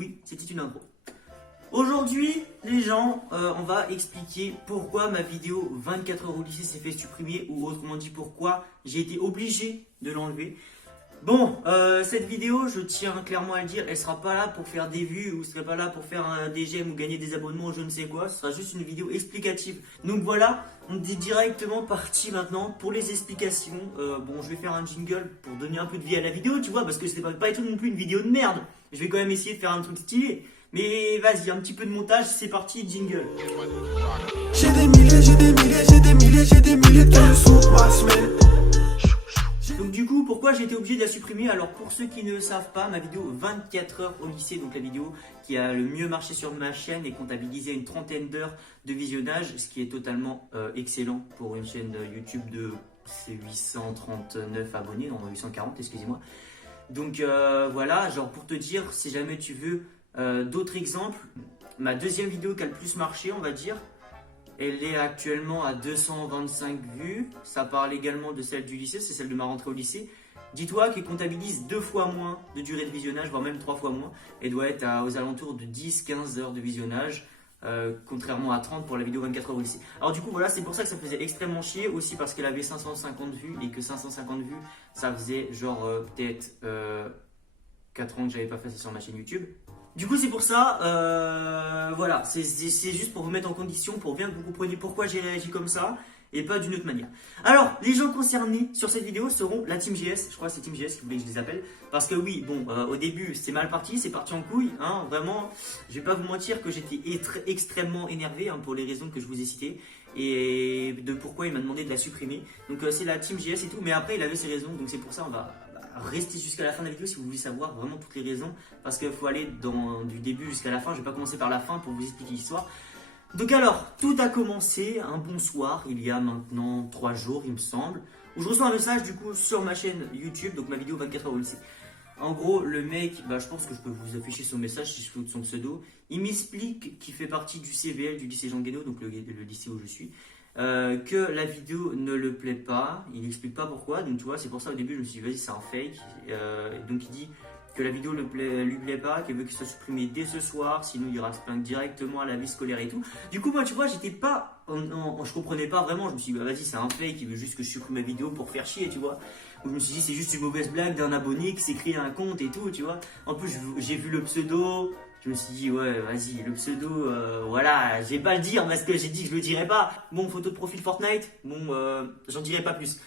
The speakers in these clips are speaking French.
Oui, c'était une intro. Aujourd'hui, les gens, on va expliquer pourquoi ma vidéo 24 heures au lycée s'est fait supprimer, ou autrement dit pourquoi j'ai été obligé de l'enlever. Bon, cette vidéo, je tiens clairement à le dire, elle sera pas là pour faire des vues, ou sera pas là pour faire des j'aime ou gagner des abonnements ou je ne sais quoi, ce sera juste une vidéo explicative. Donc voilà, on est directement parti maintenant pour les explications. Bon, je vais faire un jingle pour donner un peu de vie à la vidéo, tu vois, parce que c'est pas tout non plus une vidéo de merde. Je vais quand même essayer de faire un truc stylé. Mais vas-y, un petit peu de montage, c'est parti, jingle. J'ai des milliers de sous ma semaine. Donc du coup, pourquoi j'ai été obligé de la supprimer? Alors pour ceux qui ne le savent pas, ma vidéo 24 heures au lycée, donc la vidéo qui a le mieux marché sur ma chaîne et comptabilisé une trentaine d'heures de visionnage, ce qui est totalement excellent pour une chaîne YouTube de 839 abonnés, non 840 excusez-moi. Donc voilà, genre pour te dire, si jamais tu veux d'autres exemples, ma deuxième vidéo qui a le plus marché, on va dire, elle est actuellement à 225 vues. Ça parle également de celle du lycée, c'est celle de ma rentrée au lycée. Dis-toi qu'elle comptabilise 2 fois moins de durée de visionnage, voire même 3 fois moins. Elle doit être aux alentours de 10-15 heures de visionnage, contrairement à 30 pour la vidéo 24 heures au lycée. Alors du coup voilà, c'est pour ça que ça faisait extrêmement chier, aussi parce qu'elle avait 550 vues et que 550 vues, ça faisait genre peut-être 4 ans que j'avais pas fait ça sur ma chaîne YouTube. Du coup c'est pour ça, voilà, c'est juste pour vous mettre en condition, pour bien que vous compreniez pourquoi j'ai réagi comme ça et pas d'une autre manière. Alors, les gens concernés sur cette vidéo seront la Team GS, je crois que c'est Team GS qui voulait que je les appelle, parce que oui, bon, au début c'est mal parti, c'est parti en couille, hein, vraiment, je vais pas vous mentir que j'étais extrêmement énervé hein, pour les raisons que je vous ai citées et de pourquoi il m'a demandé de la supprimer. Donc c'est la Team GS et tout, mais après il avait ses raisons, donc c'est pour ça on va rester jusqu'à la fin de la vidéo si vous voulez savoir vraiment toutes les raisons, parce qu'il faut aller du début jusqu'à la fin. Je vais pas commencer par la fin pour vous expliquer l'histoire. Donc alors, tout a commencé un bon soir, il y a maintenant 3 jours il me semble, où je reçois un message du coup sur ma chaîne YouTube, donc ma vidéo 24 heures au lycée. En gros, le mec, je pense que je peux vous afficher son message si je fous de son pseudo. Il m'explique qu'il fait partie du CVL du lycée Jean Guénot, donc le lycée où je suis. Que la vidéo ne le plaît pas, il n'explique pas pourquoi, donc tu vois, c'est pour ça au début je me suis dit vas-y c'est un fake, donc il dit que la vidéo ne lui plaît pas, qu'il veut qu'il soit supprimé dès ce soir, sinon il ira se plaindre directement à la vie scolaire et tout. Du coup moi tu vois, j'étais pas, je comprenais pas vraiment, je me suis dit vas-y c'est un fake, il veut juste que je supprime ma vidéo pour faire chier, tu vois. Donc je me suis dit c'est juste une mauvaise blague d'un abonné qui s'est créé un compte et tout, tu vois. En plus j'ai vu le pseudo. Je me suis dit, ouais, vas-y, le pseudo, voilà, je vais pas le dire parce que j'ai dit que je le dirais pas. Bon, photo de profil Fortnite, bon, j'en dirai pas plus.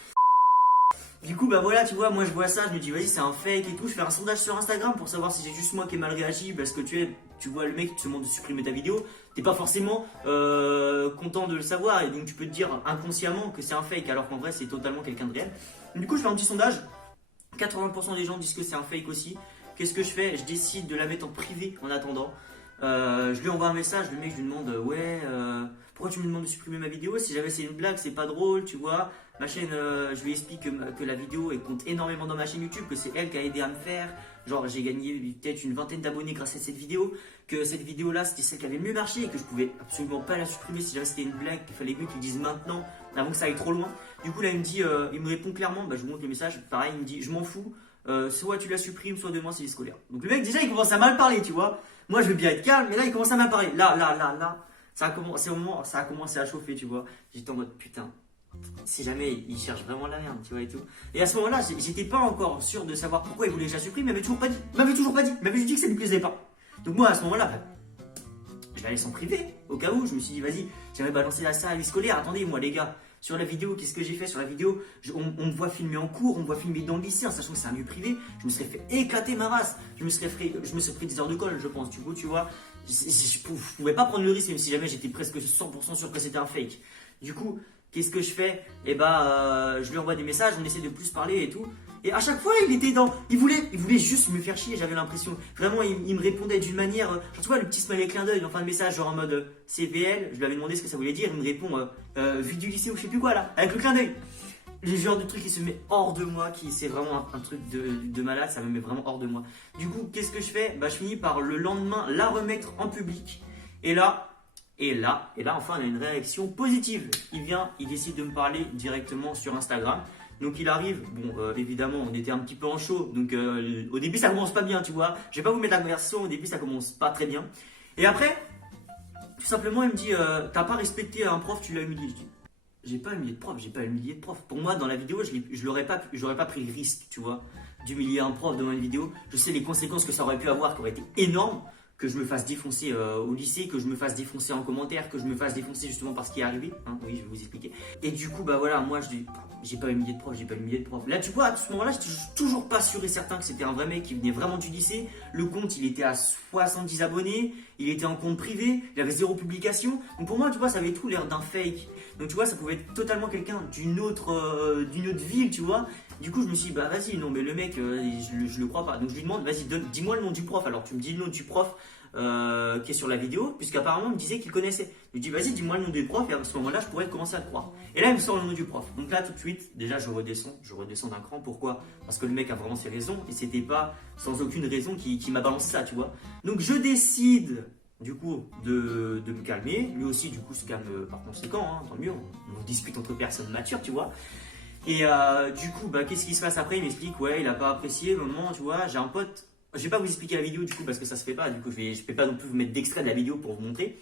Du coup, voilà, tu vois, moi je vois ça, je me dis, vas-y, c'est un fake et tout. Je fais un sondage sur Instagram pour savoir si c'est juste moi qui ai mal réagi parce que tu vois le mec qui te demande de supprimer ta vidéo. T'es pas forcément content de le savoir et donc tu peux te dire inconsciemment que c'est un fake alors qu'en vrai c'est totalement quelqu'un de réel. Du coup, je fais un petit sondage. 80% des gens disent que c'est un fake aussi. Qu'est-ce que je fais? Je décide de la mettre en privé en attendant. Je lui envoie un message, le mec je lui demande ouais, pourquoi tu me demandes de supprimer ma vidéo? Si jamais c'est une blague, c'est pas drôle, tu vois. Ma chaîne, je lui explique que la vidéo elle compte énormément dans ma chaîne YouTube, que c'est elle qui a aidé à me faire. Genre j'ai gagné peut-être une vingtaine d'abonnés grâce à cette vidéo, que cette vidéo là c'était celle qui avait le mieux marché et que je pouvais absolument pas la supprimer si jamais c'était une blague, qu'il fallait mieux qu'ils le disent maintenant avant que ça aille trop loin. Du coup là il me dit, il me répond clairement, je vous montre le message, pareil il me dit je m'en fous. Soit tu la supprimes, soit demain c'est les scolaires. Donc le mec déjà il commence à mal parler, tu vois. Moi je veux bien être calme, mais là il commence à mal parler. Là, ça a commencé à chauffer, tu vois. J'étais en mode putain, si jamais il cherche vraiment la merde, tu vois et tout. Et à ce moment-là, j'étais pas encore sûr de savoir pourquoi il voulait que je la supprime, il m'avait toujours pas dit. Il m'avait juste dit que ça lui plaisait pas. Donc moi à ce moment-là, je la laisse en privé, au cas où. Je me suis dit vas-y, j'avais balancé ça à la vie scolaire. Attendez moi les gars. Sur la vidéo, qu'est-ce que j'ai fait sur la vidéo? On me voit filmer en cours, on me voit filmer dans le lycée, en sachant que c'est un lieu privé. Je me serais fait éclater ma race. Je me serais pris des heures de colle, je pense. Du coup, tu vois, je pouvais pas prendre le risque, même si jamais j'étais presque 100% sûr que c'était un fake. Du coup, qu'est-ce que je fais? Je lui envoie des messages, on essaie de plus parler et tout. Et à chaque fois, il voulait juste me faire chier, j'avais l'impression. Vraiment, il me répondait d'une manière, genre, tu vois, le petit smiley clin d'œil en fin de message, genre en mode CVL. Je lui avais demandé ce que ça voulait dire, il me répond vie du lycée ou je sais plus quoi là, avec le clin d'œil. Le genre de truc qui se met hors de moi, c'est vraiment un truc de malade, ça me met vraiment hors de moi. Du coup, qu'est-ce que je fais? Je finis par le lendemain la remettre en public. Et là, enfin, on a une réaction positive. Il décide de me parler directement sur Instagram. Donc il arrive, bon évidemment on était un petit peu en chaud, donc au début ça commence pas bien, tu vois. Je vais pas vous mettre la conversation, au début ça commence pas très bien. Et après, tout simplement il me dit t'as pas respecté un prof, tu l'as humilié. Je dis j'ai pas humilié de prof, j'ai pas humilié de prof. Pour moi dans la vidéo j'aurais pas pris le risque, tu vois, d'humilier un prof dans une vidéo. Je sais les conséquences que ça aurait pu avoir, qui auraient été énormes. Que je me fasse défoncer au lycée, que je me fasse défoncer en commentaire, que je me fasse défoncer justement par ce qui est arrivé. Hein, oui, je vais vous expliquer. Et du coup, bah voilà, moi, j'ai pas humilié de prof, j'ai pas humilié de prof. Là, tu vois, à ce moment-là, j'étais toujours pas sûr et certain que c'était un vrai mec qui venait vraiment du lycée. Le compte, il était à 70 abonnés, il était en compte privé, il avait 0 publication. Donc pour moi, tu vois, ça avait tout l'air d'un fake. Donc tu vois, ça pouvait être totalement quelqu'un d'une autre ville, tu vois. Du coup, je me suis dit, bah vas-y, non, mais le mec, je le crois pas. Donc je lui demande, vas-y, dis-moi le nom du prof. Alors tu me dis le nom du prof qui est sur la vidéo, puisqu'apparemment il me disait qu'il connaissait. Je lui dis, vas-y, dis-moi le nom du prof, et à ce moment-là, je pourrais commencer à te croire. Et là, il me sort le nom du prof. Donc là, tout de suite, déjà, je redescends d'un cran. Pourquoi? Parce que le mec a vraiment ses raisons, et c'était pas sans aucune raison qui m'a balancé ça, tu vois. Donc je décide. Du coup, de me calmer. Lui aussi, du coup, se calme par conséquent. Hein, tant mieux, on discute entre personnes matures, tu vois. Et du coup, bah, qu'est-ce qui se passe après? Il m'explique, ouais, il a pas apprécié. Moment, tu vois, j'ai un pote. Je vais pas vous expliquer la vidéo, du coup, parce que ça se fait pas. Du coup, je peux pas non plus vous mettre d'extrait de la vidéo pour vous montrer.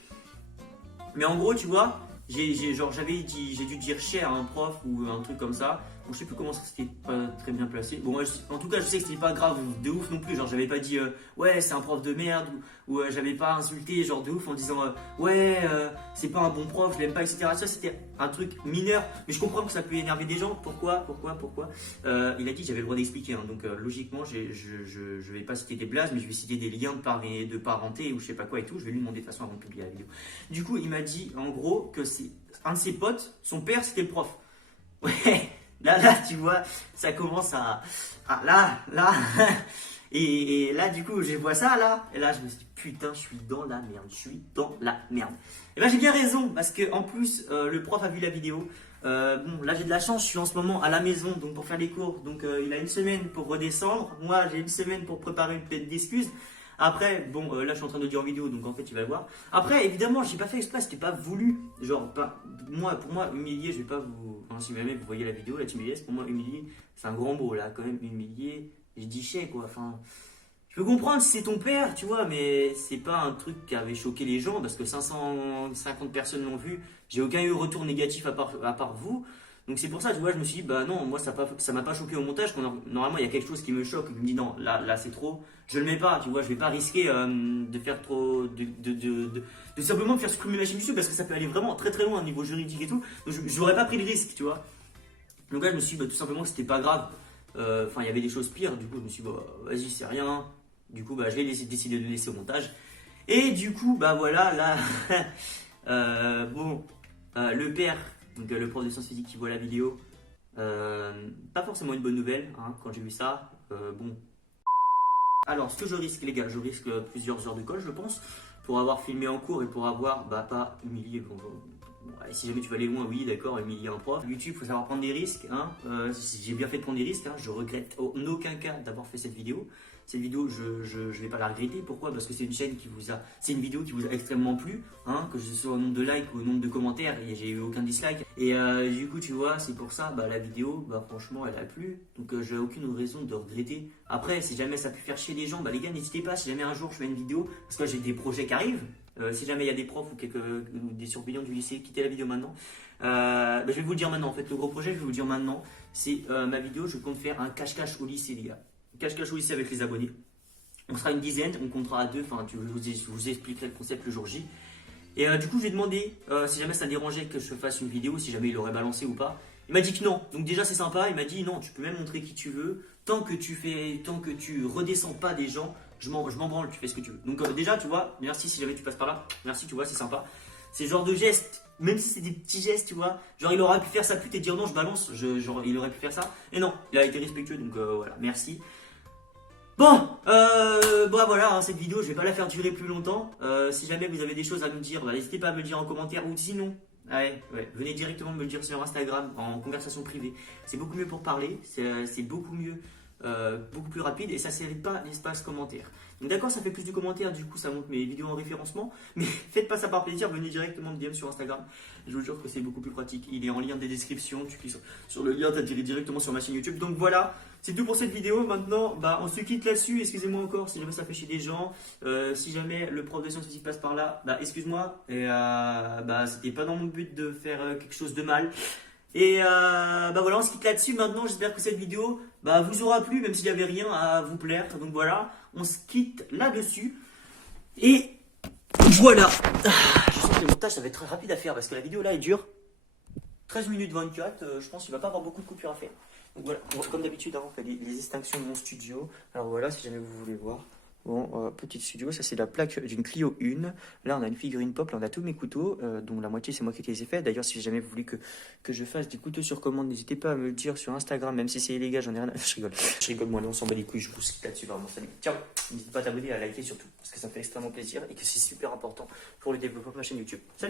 Mais en gros, tu vois, j'ai dû dire cher à un prof ou un truc comme ça. Bon, je sais plus comment ça c'était pas très bien placé. Bon, en tout cas, je sais que c'était pas grave de ouf non plus. Genre, j'avais pas dit ouais, c'est un prof de merde ou j'avais pas insulté genre de ouf en disant ouais, c'est pas un bon prof, je l'aime pas, etc. Ça, c'était un truc mineur. Mais je comprends que ça peut énerver des gens. Pourquoi il a dit que j'avais le droit d'expliquer. Hein. Donc, logiquement, je vais pas citer des blases, mais je vais citer des liens de parenté ou je sais pas quoi et tout. Je vais lui demander de toute façon avant de publier la vidéo. Du coup, il m'a dit en gros que c'est un de ses potes, son père, c'était le prof. Ouais. Là, tu vois, ça commence là. Et là, du coup, je vois ça, là. Et là, je me suis dit, putain, je suis dans la merde. Et ben, j'ai bien raison, parce que en plus, le prof a vu la vidéo. Bon, là, j'ai de la chance, je suis en ce moment à la maison, donc pour faire les cours. Donc, il a une semaine pour redescendre. Moi, j'ai une semaine pour préparer une plaide d'excuses. Après, bon, là je suis en train de le dire en vidéo, donc en fait tu vas le voir. Après, évidemment, j'ai pas fait exprès, c'était pas voulu. Genre, pour moi, humilier, je vais pas vous. Enfin, si jamais vous voyez la vidéo, là tu humilier, pour moi, humilier, c'est un grand mot là, quand même, humilier. Je dis chais quoi, enfin. Je peux comprendre si c'est ton père, tu vois, mais c'est pas un truc qui avait choqué les gens parce que 550 personnes l'ont vu. J'ai aucun eu retour négatif à part vous. Donc c'est pour ça, tu vois, je me suis dit, bah non, moi ça m'a pas choqué au montage. Normalement, il y a quelque chose qui me choque. Je me dis, non, là c'est trop. Je le mets pas, tu vois, je vais pas risquer de faire trop. De simplement me faire supprimer ma chaîne YouTube parce que ça peut aller vraiment très très loin au niveau juridique et tout. Donc je n'aurais pas pris le risque, tu vois. Donc là, je me suis dit, bah, tout simplement que c'était pas grave. Enfin, il y avait des choses pires. Du coup, je me suis dit, bah vas-y, c'est rien. Du coup, bah je vais décider de le laisser au montage. Et du coup, bah voilà, là. Bon, le père. Donc le prof de sciences physiques qui voit la vidéo, pas forcément une bonne nouvelle hein, quand j'ai vu ça. Bon. Alors ce que je risque les gars, je risque plusieurs heures de colle je pense, pour avoir filmé en cours et pour avoir pas humilié. Bon, si jamais tu vas aller loin, oui d'accord, humilier un prof. YouTube, il faut savoir prendre des risques. Hein. J'ai bien fait de prendre des risques, hein. Je regrette en aucun cas d'avoir fait cette vidéo. Cette vidéo, je vais pas la regretter. Pourquoi? Parce que c'est une chaîne c'est une vidéo qui vous a extrêmement plu, hein, que ce soit au nombre de likes ou au nombre de commentaires, et j'ai eu aucun dislike. Et du coup, tu vois, c'est pour ça, bah la vidéo, bah franchement, elle a plu. Donc j'ai aucune raison de regretter. Après, si jamais ça a pu faire chier les gens, bah les gars, n'hésitez pas. Si jamais un jour je fais une vidéo, parce que j'ai des projets qui arrivent. Si jamais il y a des profs ou des surveillants du lycée, quittez la vidéo maintenant. Bah, je vais vous le dire maintenant. En fait, le gros projet, je vais vous le dire maintenant. C'est ma vidéo. Je compte faire un cache-cache au lycée, les gars. Cache-cache au lycée avec les abonnés. On sera une dizaine, on comptera à 2. Enfin, je vous expliquerai le concept le jour J. Et du coup, je lui ai demandé si jamais ça dérangeait que je fasse une vidéo, si jamais il aurait balancé ou pas. Il m'a dit que non. Donc déjà, c'est sympa. Il m'a dit non, tu peux même montrer qui tu veux. Tant que tu redescends pas des gens, je m'en branle, tu fais ce que tu veux. Donc déjà, tu vois, merci si jamais tu passes par là. Merci, tu vois, c'est sympa. C'est genre de gestes, même si c'est des petits gestes, tu vois. Genre, il aurait pu faire sa pute et dire non, je balance. Genre, il aurait pu faire ça. Et non, il a été respectueux, donc voilà, merci. Bon, voilà, hein, cette vidéo, je vais pas la faire durer plus longtemps. Si jamais vous avez des choses à nous dire, bah, n'hésitez pas à me le dire en commentaire ou sinon, venez directement me le dire sur Instagram en conversation privée. C'est beaucoup mieux pour parler, c'est beaucoup mieux beaucoup plus rapide et ça ne s'élève pas l'espace commentaire. Donc d'accord, ça fait plus de commentaires, du coup ça monte mes vidéos en référencement, mais faites pas ça par plaisir, venez directement me DM sur Instagram. Je vous jure que c'est beaucoup plus pratique. Il est en lien des descriptions, tu cliques sur le lien, tu atterris directement sur ma chaîne YouTube. Donc voilà, c'est tout pour cette vidéo. Maintenant, on se quitte là-dessus. Excusez-moi encore si jamais ça fait chier des gens. Si jamais le prof de scientifique passe par là, excuse-moi. Et c'était pas dans mon but de faire quelque chose de mal. Et voilà, on se quitte là-dessus. Maintenant, j'espère que cette vidéo vous aura plu, même s'il n'y avait rien à vous plaire. Donc voilà, on se quitte là-dessus. Et voilà. Je sens que le montage, ça va être très rapide à faire parce que la vidéo là, elle dure 13 minutes 24. Je pense qu'il ne va pas avoir beaucoup de coupures à faire. Donc voilà, comme d'habitude, on fait les extinctions de mon studio. Alors voilà, si jamais vous voulez voir. Bon, petit studio, ça c'est la plaque d'une Clio 1. Là, on a une figurine pop, là on a tous mes couteaux, dont la moitié c'est moi qui les ai fait. D'ailleurs, si jamais vous voulez que je fasse des couteaux sur commande, n'hésitez pas à me le dire sur Instagram, même si c'est illégal, j'en ai rien à... Je rigole, moi, on s'en bat les couilles, je vous quitte là-dessus, vraiment, salut. Ciao. N'hésitez pas à t'abonner, à liker surtout, parce que ça me fait extrêmement plaisir et que c'est super important pour le développement de ma chaîne YouTube. Salut.